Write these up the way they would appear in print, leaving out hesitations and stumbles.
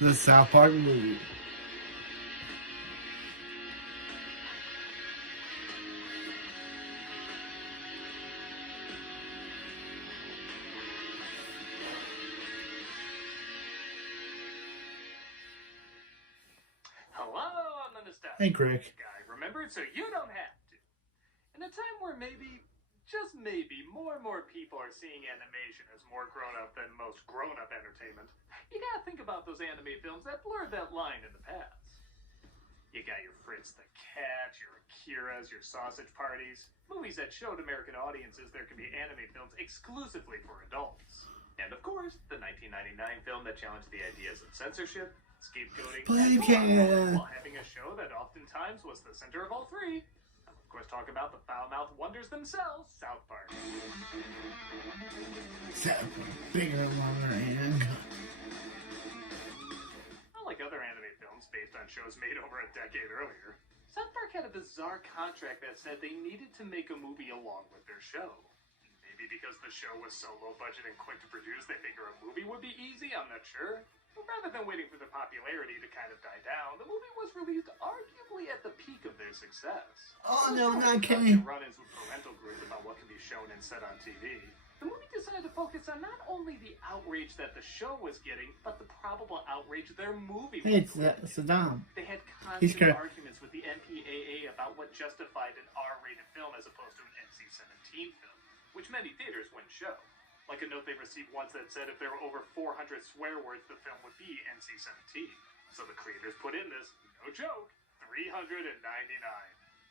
The South Park movie. Hello, I'm the nostalgia Hey, Greg. guy. Remember, so you don't have to. In a time where maybe, just maybe, more and more people are seeing animation as more grown-up than most grown-up entertainment, you gotta think about those anime films that blurred that line in the past. You got your Fritz the Cat, your Akira's, your Sausage Parties, movies that showed American audiences there can be anime films exclusively for adults. And of course, the 1999 film that challenged the ideas of censorship, scapegoating, and while having a show that oftentimes was the center of all three. And of course, talk about the foul-mouthed wonders themselves, South Park. Bigger, longer, and Unlike other anime films based on shows made over a decade earlier, South Park had a bizarre contract that said they needed to make a movie along with their show. Maybe because the show was so low budget and quick to produce, they figure a movie would be easy, I'm not sure. But rather than waiting for the popularity to kind of die down, the movie was released arguably at the peak of their success. oh no, not Kenny. Run-ins with parental groups about what can be shown and said on TV. The movie decided to focus on not only the outrage that the show was getting, but the probable outrage their movie was Hey, it's Saddam. They had He's constant correct. arguments with the MPAA about what justified an R-rated film as opposed to an NC-17 film, which many theaters wouldn't show. Like a note they received once that said if there were over 400 swear words, the film would be NC-17. So the creators put in this, no joke, 399.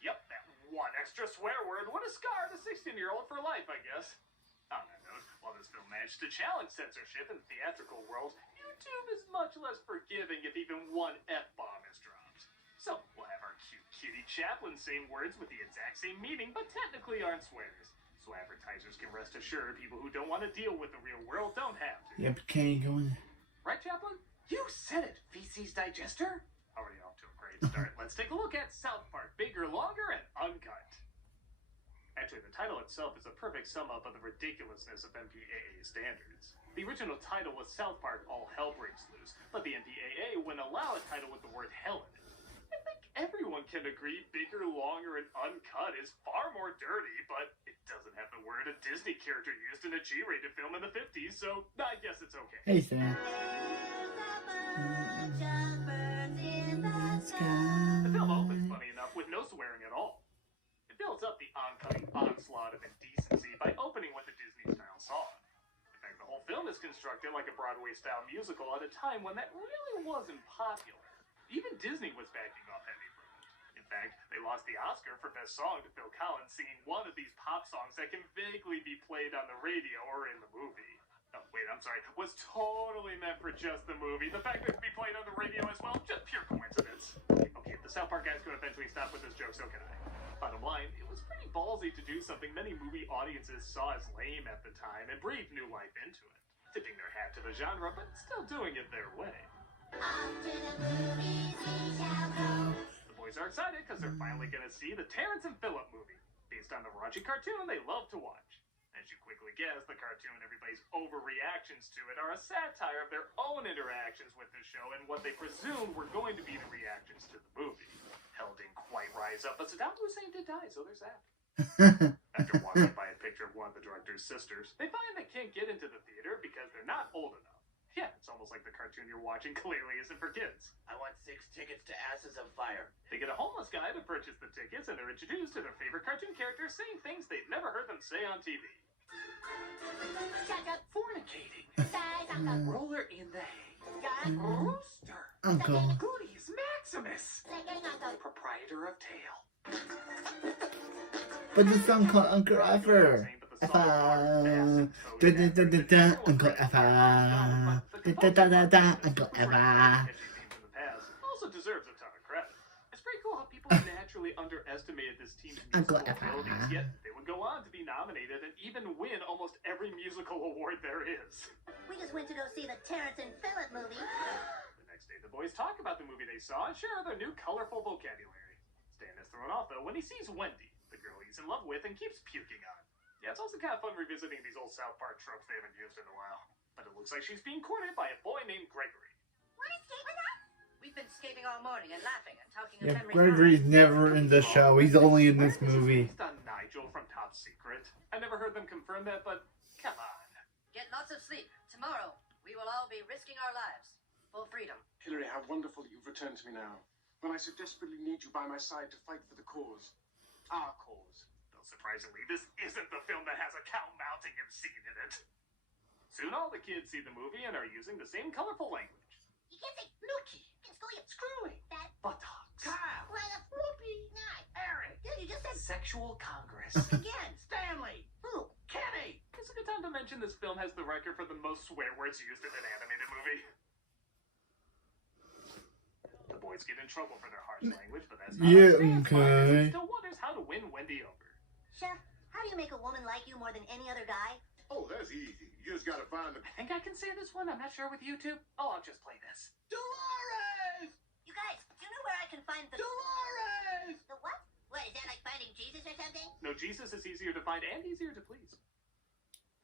Yep, that one extra swear word would have scarred a 16-year-old for life, I guess. On that note, while this film managed to challenge censorship in the theatrical world, YouTube is much less forgiving if even one F-bomb is dropped. So, we'll have our cute kitty Chaplin saying words with the exact same meaning, but technically aren't swears. So advertisers can rest assured people who don't want to deal with the real world don't have to. Yep, Kenny going. Right, Chaplin? You said it, feces digester. Already off to a great start. Let's take a look at South Park, bigger, longer, and uncut. Actually, the title itself is a perfect sum up of the ridiculousness of MPAA standards. The original title was South Park All Hell Breaks Loose, but the MPAA wouldn't allow a title with the word hell in it. I think everyone can agree bigger, longer, and uncut is far more dirty, but it doesn't have the word a Disney character used in a G-rated film in the 50s, so I guess it's okay. Hey, Sam. The film opens, funny enough, with no swearing at all. It builds up the oncoming onslaught of indecency by opening with a Disney-style song. In fact, the whole film is constructed like a Broadway-style musical at a time when that really wasn't popular. Even Disney was backing off heavy from it. In fact, they lost the Oscar for Best Song to Phil Collins singing one of these pop songs that can vaguely be played on the radio or in the movie. Oh, wait, I'm sorry. Was totally meant for just the movie. The fact that it could be played on the radio as well, just pure coincidence. Okay, if the South Park guys could eventually stop with this joke, so can I. Bottom line, it was pretty ballsy to do something many movie audiences saw as lame at the time and breathe new life into it. Tipping their hat to the genre, but still doing it their way. The boys are excited because they're finally going to see the Terrence and Phillip movie, based on the raunchy cartoon they love to watch. As you quickly guess, the cartoon and everybody's overreactions to it are a satire of their own interactions with the show and what they presumed were going to be the reactions to the movie. Hell didn't quite rise up, but Saddam Hussein did die, so there's that. After walking by a picture of one of the director's sisters, they find they can't get into the theater because they're not old enough. Yeah, it's almost like the cartoon you're watching clearly isn't for kids. I want 6 tickets to Asses of Fire. They get a homeless guy to purchase the tickets, and they're introduced to their favorite cartoon characters saying things they've never heard them say on TV. Fornicating. Roller in the hay. Rooster. Uncle. Goodies Maximus. Proprietor of Tail. But the song called Uncle Effer. Effer. Uncle Effer. Uncle Effer. Also deserves a ton of credit. It's pretty cool how people naturally underestimated this team's musical abilities, yet they would go on to be nominated and even win almost every musical award there is. We just went to go see the Terrence and Phillip movie. The next day, the boys talk about the movie they saw and share their new colorful vocabulary. Stan is thrown off, though, when he sees Wendy, the girl he's in love with and keeps puking on. Yeah, it's also kind of fun revisiting these old South Park tropes they haven't used in a while. But it looks like she's being courted by a boy named Gregory. What escape morning and laughing and talking of Yeah, memory. Gregory's never in the show. He's only in this movie. Based on Nigel from Top Secret. I never heard them confirm that, but come on. Get lots of sleep. Tomorrow, we will all be risking our lives for freedom. Hillary, how wonderful that you've returned to me now, when I so desperately need you by my side to fight for the cause. Our cause. Though surprisingly, this isn't the film that has a cow mounting him scene in it. Soon all the kids see the movie and are using the same colorful language. You can't say Nookie. Screwy. That. Buttocks. Kyle. Why the whoopee? Not. Eric. Dude, you just said Sexual Congress. again. Stanley. Who? Kenny. It's a good time to mention this film has the record for the most swear words used in an animated movie. The boys get in trouble for their harsh language, but that's not Yeah, Stan's fault, as okay. he still wonders how to win Wendy over. Chef, how do you make a woman like you more than any other guy? Oh, that's easy. You just gotta find the... I think I can say this one. I'm not sure with YouTube. Oh, I'll just play this. Dolores. You guys, do you know where I can find the... Dolores. The what? What, is that like finding Jesus or something? No, Jesus is easier to find and easier to please.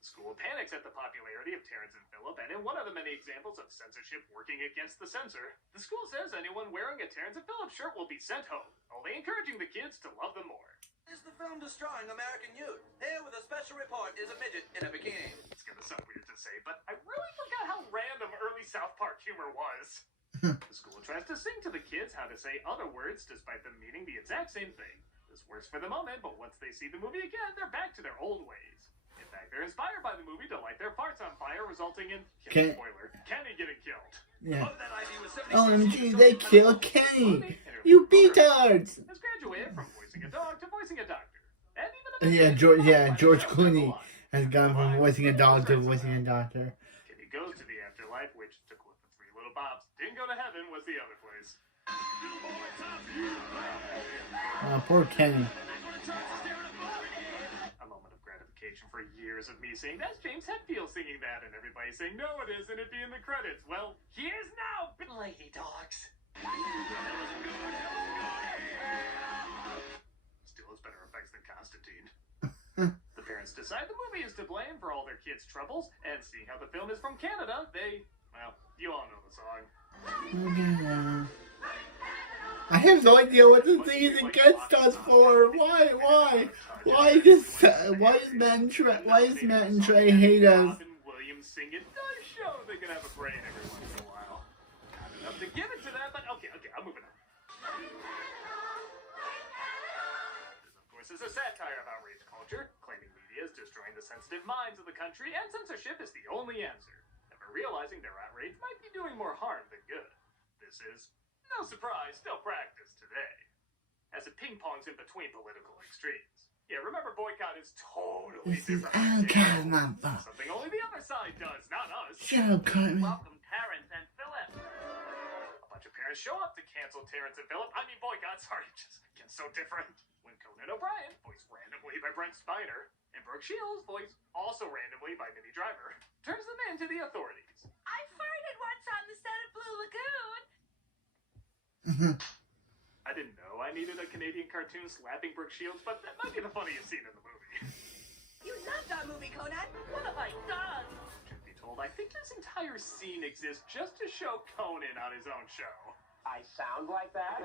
The school panics at the popularity of Terrence and Phillip, and in one of the many examples of censorship working against the censor, the school says anyone wearing a Terrence and Phillip shirt will be sent home, only encouraging the kids to love them more. Is the film destroying American youth? Here with a special report is a midget in a bikini. It's gonna sound weird to say, but I really forgot how random early South Park humor was. The school tries to sing to the kids how to say other words despite them meaning the exact same thing. This works for the moment, but once they see the movie again, they're back to their old ways. In fact, they're inspired by the movie to light their farts on fire, resulting in spoiler, Kenny getting killed. Yeah. That ID was 76 OMG, years they old. killed Kenny! You betards! Has graduated from voicing a dog to voicing a doctor. And even a George Clooney has gone from voicing a dog to voicing a doctor. Kenny goes to the afterlife, which, to quote the Three Little Bops, didn't go to heaven was the other place. Oh, poor Kenny. A moment of gratification for years of me saying, that's James Hetfield singing that, and everybody saying, no it isn't, it'd be in the credits. Well, he is now, lady dogs. Still has better effects than Constantine. The parents decide the movie is to blame for all their kids' troubles, and seeing how the film is from Canada, well, you all know the song. I have no idea what this thing is against us for. Why? Why is Matt and Trey hate us? Robin Williams sing it does show they can have a brain every once in a while. Not enough to give it to them, but okay, I'm moving on. This, of course, is a satire of outrage culture, claiming media is destroying the sensitive minds of the country, and censorship is the only answer. Never realizing their outrage might be doing more harm than good. This is, no surprise, still practiced today, as it ping-pongs in between political extremes. Yeah, remember, boycott is totally This is different. from uncut, jail. motherfucker. Something only the other side does, not us. Shut up, Cartman. Welcome, Terrence and Phillip. A bunch of parents show up to cancel Terrence and Phillip. I mean, boycott, sorry, just again, so different. When Conan O'Brien, voiced randomly by Brent Spiner, and Brooke Shields, voiced also randomly by Minnie Driver, turns them in to the authorities. I farted once on the set of Blue Lagoon. I didn't know I needed a Canadian cartoon slapping Brooke Shields, but that might be the funniest scene in the movie. You loved our movie, Conan. What have I done? Truth be told, I think this entire scene exists just to show Conan on his own show. I sound like that?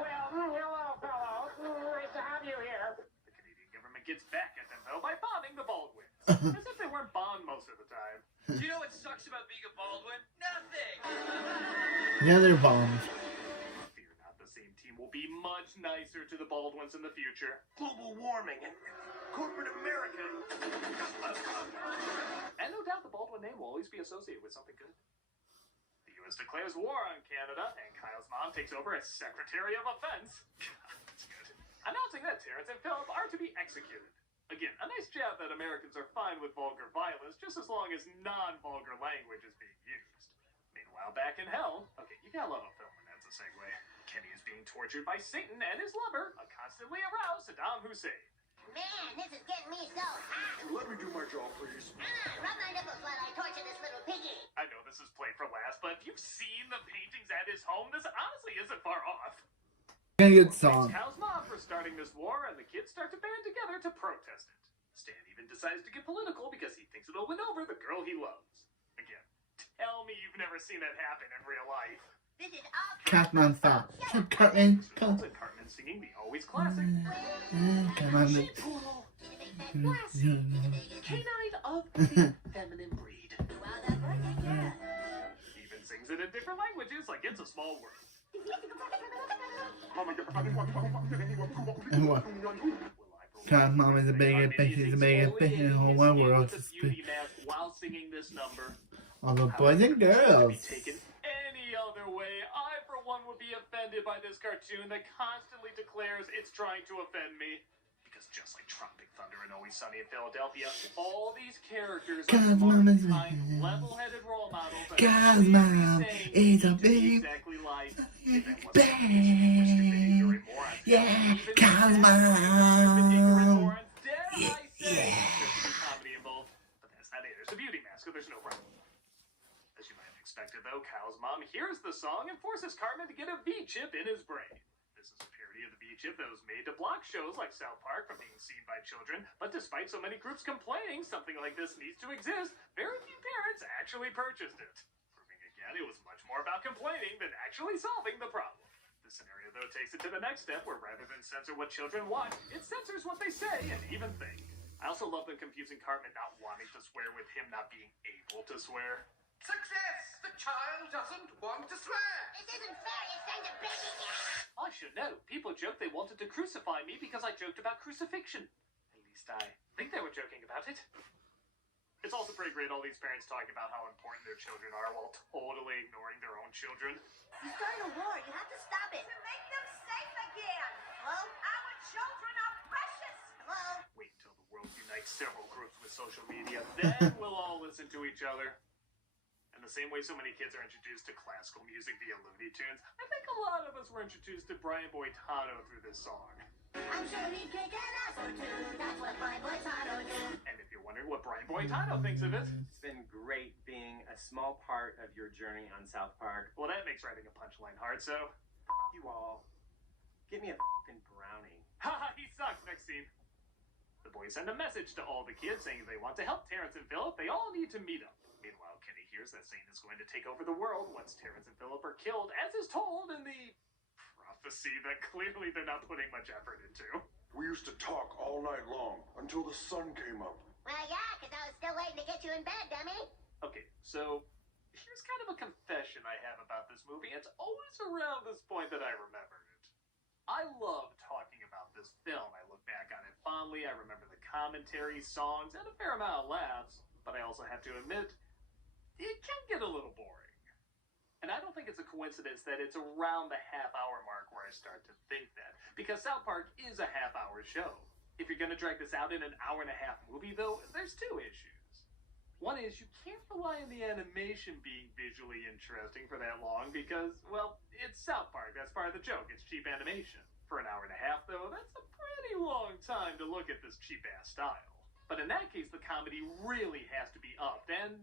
Well, hello, fellows. Nice to have you here. The Canadian government gets back at them, though, by bombing the Baldwins. As if they weren't bombed most of the time. Do you know what sucks about being a Baldwin? Nothing. Yeah, they're bombed. Fear not, the same team will be much nicer to the Baldwins in the future. Global warming and corporate America. And no doubt the Baldwin name will always be associated with something good. The U.S. declares war on Canada, and Kyle's mom takes over as Secretary of Offense. That's good. Announcing that Terrence and Phillip are to be executed. Again, a nice jab that Americans are fine with vulgar violence just as long as non-vulgar language is being used. Meanwhile, back in hell, okay, you gotta love a film when that's a segue. Kenny is being tortured by Satan and his lover, a constantly aroused Saddam Hussein. Man, this is getting me so hot. Let me do my job, please. Rub my nipples while I torture this little piggy. I know this is played for laughs, but if you've seen the paintings at his home, this honestly isn't far off. Gonna get song. Cal's mom for starting this war, and the kids start to band together to protest it. Stan even decides to get political because he thinks it'll win over the girl he loves. Again, Tell me you've never seen that happen in real life. This is all Cartman, stop. Cartman, come. That's Cartman singing the always classic. Come on. Poodle. Canine of the feminine breed. Wow, that birthday girl. Even sings it in different languages like it's a small world. And what? God, Mom is the biggest bitch, she's the biggest bitch in the whole wide world. With a beauty mask while singing this number. All the boys and girls. Be taken any other way. I, for one, would be offended by this cartoon that constantly declares it's trying to offend me. Because just like Tropic Thunder and Always Sunny in Philadelphia, all these characters are smart, kind, level-headed role models that Cause are Mom is a big, big exactly like bitch. Yeah, cause Mom. Yeah. Comedy involved, but that's not it. There's a beauty mask, so there's no problem. As you might have expected, though, Cal's mom hears the song and forces Cartman to get a V-chip in his brain. This is a parody of the V-chip that was made to block shows like South Park from being seen by children, but despite so many groups complaining something like this needs to exist, very few parents actually purchased it. Proving again, it was much more about complaining than actually solving the problem. The scenario, though, takes it to the next step, where rather than censor what children watch, it censors what they say and even think. I also love them confusing Cartman not wanting to swear with him not being able to swear. Success! The child doesn't want to swear! This isn't fair. You send a baby here. I should know. People joked they wanted to crucify me because I joked about crucifixion. At least I think they were joking about it. It's also pretty great all these parents talking about how important their children are while totally ignoring their own children. You started a war. You have to stop it. To make them safe again. Hello? Our children are precious. Hello? Wait until the world unites several groups with social media, then we'll all listen to each other. In the same way so many kids are introduced to classical music via Looney Tunes, I think a lot of us were introduced to Brian Boitano through this song. I'm sure he'd kick an ass or two. That's what Brian Boitano do. And if you're wondering what Brian Boitano thinks of it, It's been great being a small part of your journey on South Park. well, that makes writing a punchline hard, so... You all. Get me a fucking brownie. Haha, he sucks. Next scene. The boys send a message to all the kids saying they want to help Terrence and Philip. They all need to meet up. Meanwhile, Kenny hears that Satan is going to take over the world once Terrence and Philip are killed, as is told in the prophecy that clearly they're not putting much effort into. We used to talk all night long until the sun came up. Well, yeah, because I was still waiting to get you in bed, dummy. Okay, so here's kind of a confession I have about this movie. It's always around this point that I remember it. I love talking about this film. I look back on it fondly. I remember the commentary, songs, and a fair amount of laughs. But I also have to admit, it can get a little boring. And I don't think it's a coincidence that it's around the half-hour mark where I start to think that. Because South Park is a half-hour show. If you're going to drag this out in an hour-and-a-half movie, though, there's two issues. One is you can't rely on the animation being visually interesting for that long because, well, it's South Park. That's part of the joke. It's cheap animation. For an hour-and-a-half, though, that's a pretty long time to look at this cheap-ass style. But in that case, the comedy really has to be upped, and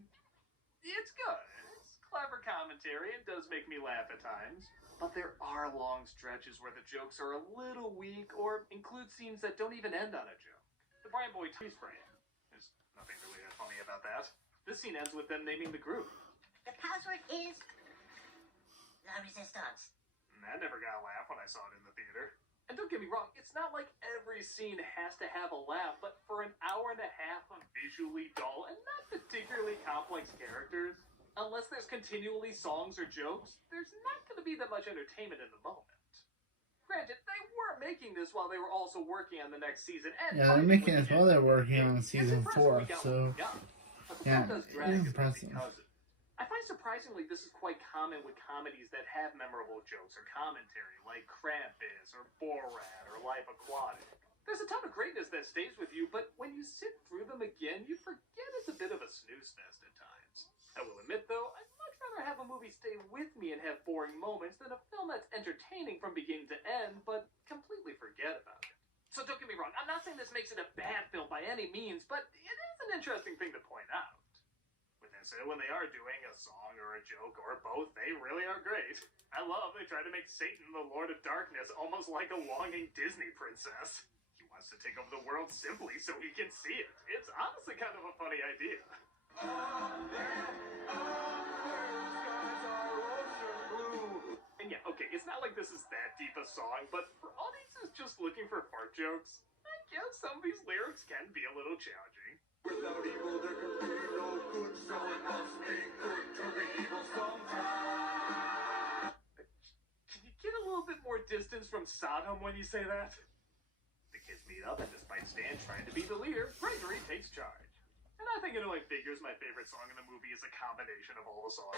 it's good. It's clever commentary. It does make me laugh at times. But there are long stretches where the jokes are a little weak or include scenes that don't even end on a joke. The Brian Boitano spray. There's nothing really that funny about that. This scene ends with them naming the group. The password is La Resistance. And that never got a laugh when I saw it in the theater. And don't get me wrong, it's not like every scene has to have a laugh, but for an hour-and-a-half of visually dull and not particularly complex characters, unless there's continually songs or jokes, there's not going to be that much entertainment in the moment. Granted, they were making this while they were also working on the next season. And Yeah, they're making it while they're working on season 4, so yeah, it is impressive. I find surprisingly this is quite common with comedies that have memorable jokes or commentary, like Krampus or Borat or Life Aquatic. There's a ton of greatness that stays with you, but when you sit through them again, you forget it's a bit of a snooze fest at times. I will admit, though, I'd much rather have a movie stay with me and have boring moments than a film that's entertaining from beginning to end, but completely forget about it. So don't get me wrong, I'm not saying this makes it a bad film by any means, but it is an interesting thing to point out. So when they are doing a song or a joke or both, they really are great. I love they try to make Satan the Lord of Darkness almost like a longing Disney princess. He wants to take over the world simply so he can see it. It's honestly kind of a funny idea. think this is that deep a song, but for audiences just looking for fart jokes, I guess some of these lyrics can be a little challenging. Without evil, there can be no good, so it must be good to be evil sometimes. Can you get a little bit more distance from Sodom when you say that? The kids meet up, and despite Stan trying to be the leader, Gregory takes charge. And I think it only figures my favorite song in the movie is a combination of all the songs.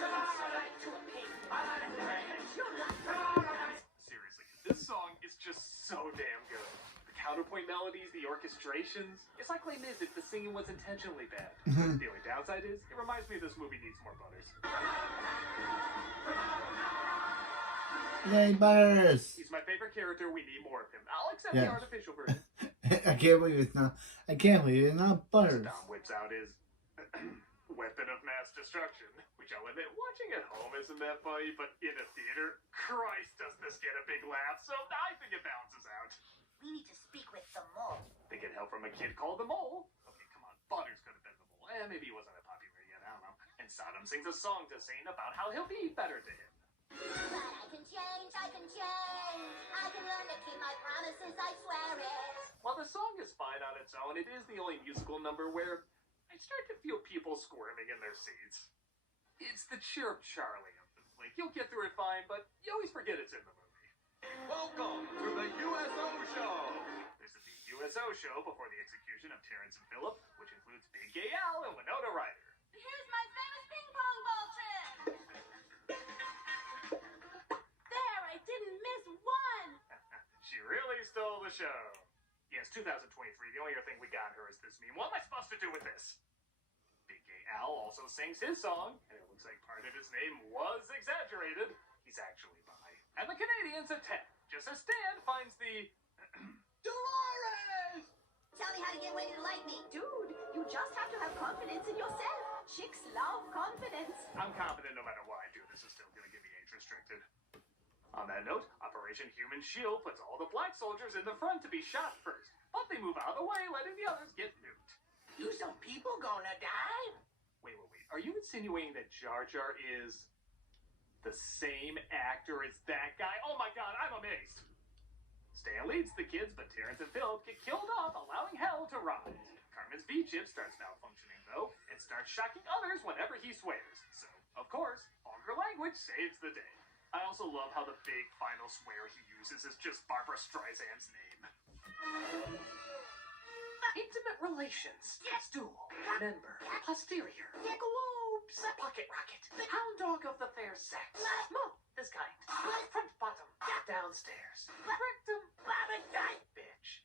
Seriously, this song is just so damn good. The counterpoint melodies, the orchestrations. It's like Les Mis if the singing was intentionally bad. The only downside is, it reminds me this movie needs more Butters. Yay, Butters! He's my favorite character, we need more of him. I'll accept Yeah. the artificial version. I can't believe it's not Butters. Dom whips out his weapon of mass destruction, which I'll admit, watching at home isn't that funny, but in a theater, Christ, does this get a big laugh, so I think it balances out. We need to speak with the mole. They get help from a kid called the Mole. Okay, come on, Butters could have been the Mole. Maybe he wasn't that popular yet, I don't know. And Sodom sings a song to Zane about how he'll be better to him. But I can change, I can change. I can learn to keep my promises, I swear it. While the song is fine on its own, it is the only musical number where I start to feel people squirming in their seats. It's the Chirp Charlie of the flick. You'll get through it fine, but you always forget it's in the movie. Welcome to the USO show. There's the USO show before the execution of Terrence and Phillip, which includes Big Gay Al and Winona Ryder. Here's my famous ping pong ball trick. There, I didn't miss one. She really stole the show. Yes, 2023. The only other thing we got her is this meme. What am I supposed to do with this? Big Gay Al also sings his song, and it looks like part of his name was exaggerated. He's actually bi. And the Canadians attack, just as Stan finds the... Dolores! Tell me how to get women to like me. Dude, you just have to have confidence in yourself. Chicks love confidence. I'm confident no matter what I do, this is still going to get me age restricted. On that note, Operation Human Shield puts all the black soldiers in the front to be shot first, but they move out of the way, letting the others get nuked. You some people gonna die? Wait. Are you insinuating that Jar Jar is the same actor as that guy? Oh my god, I'm amazed! Stan leads the kids, but Terrence and Phillip get killed off, allowing hell to rise. Carmen's V-chip starts malfunctioning, though, and starts shocking others whenever he swears. So, of course, vulgar language saves the day. I also love how the big final swear he uses is just Barbara Streisand's name. Intimate relations. Stool. Member. Posterior. Globes. Pocket rocket. Hound dog of the fair sex. Mouth. This kind. Front bottom. Downstairs. Rectum. Bitch.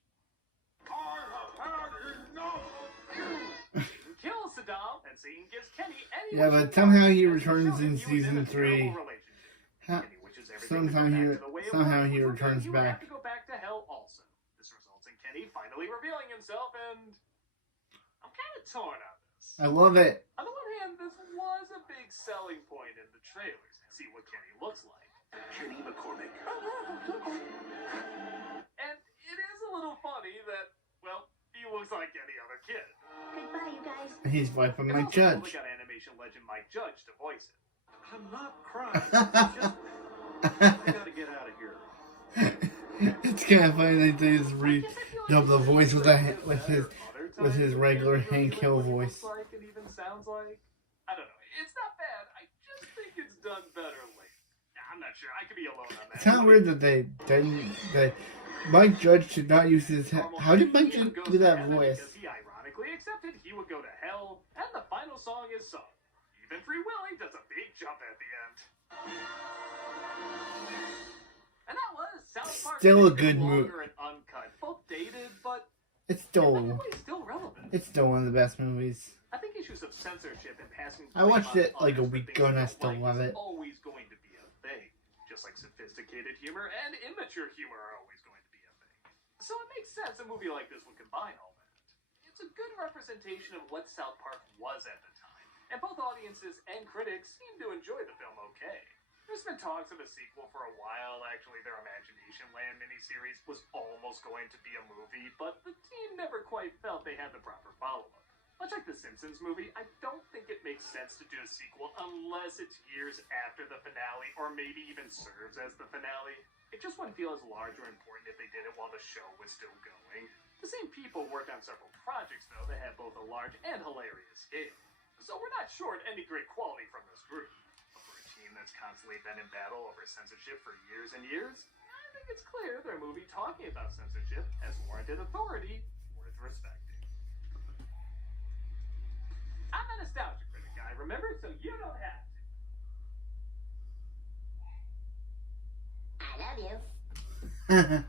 I have had enough of you. Satan kills Saddam, and Satan gives Kenny any. Yeah, but somehow he returns in season 3. Somehow he returns He would back. have to go back to hell also. This results in Kenny finally revealing himself, and I'm kind of torn on this. I love it. On the one hand, this was a big selling point in the trailers. See what Kenny looks like. Kenny McCormick. And it is a little funny that, well, he looks like any other kid. Goodbye, you guys. He's wife of It's Mike also cool Judge. we got animation legend Mike Judge to voice it. I'm not crying. Just, I gotta get out of here. It's kind of funny that they just redub the voice with his regular Hank Hill voice. Like it even sounds like. I don't know. It's not bad. I just think it's done better late. I'm not sure. I could be alone on that. It's kind of weird that that Mike Judge should not use his. How did Mike Judge do that voice? Because he ironically accepted he would go to hell, and the final song is sung. Even Free Willy does a big jump at the end. And that was South Park. Still a good movie. And uncut, both dated, but It's still relevant. It's still one of the best movies. I think issues of censorship and passing. I watched it like a others week for ago and I things still they love don't it. like is always going to be a thing. Just like sophisticated humor and immature humor are always going to be a thing. So it makes sense a movie like this would combine all that. It's a good representation of what South Park was at the time, and both audiences and critics seem to enjoy the film okay. There's been talks of a sequel for a while. Actually, their Imagination Land miniseries was almost going to be a movie, but the team never quite felt they had the proper follow-up. Much like the Simpsons movie, I don't think it makes sense to do a sequel unless it's years after the finale, or maybe even serves as the finale. It just wouldn't feel as large or important if they did it while the show was still going. The same people worked on several projects, though, that have both a large and hilarious scale. So we're not short any great quality from this group. But for a team that's constantly been in battle over censorship for years and years, I think it's clear their movie talking about censorship has warranted authority worth respecting. I'm a nostalgia critic guy, remember? So you don't have to. I love you.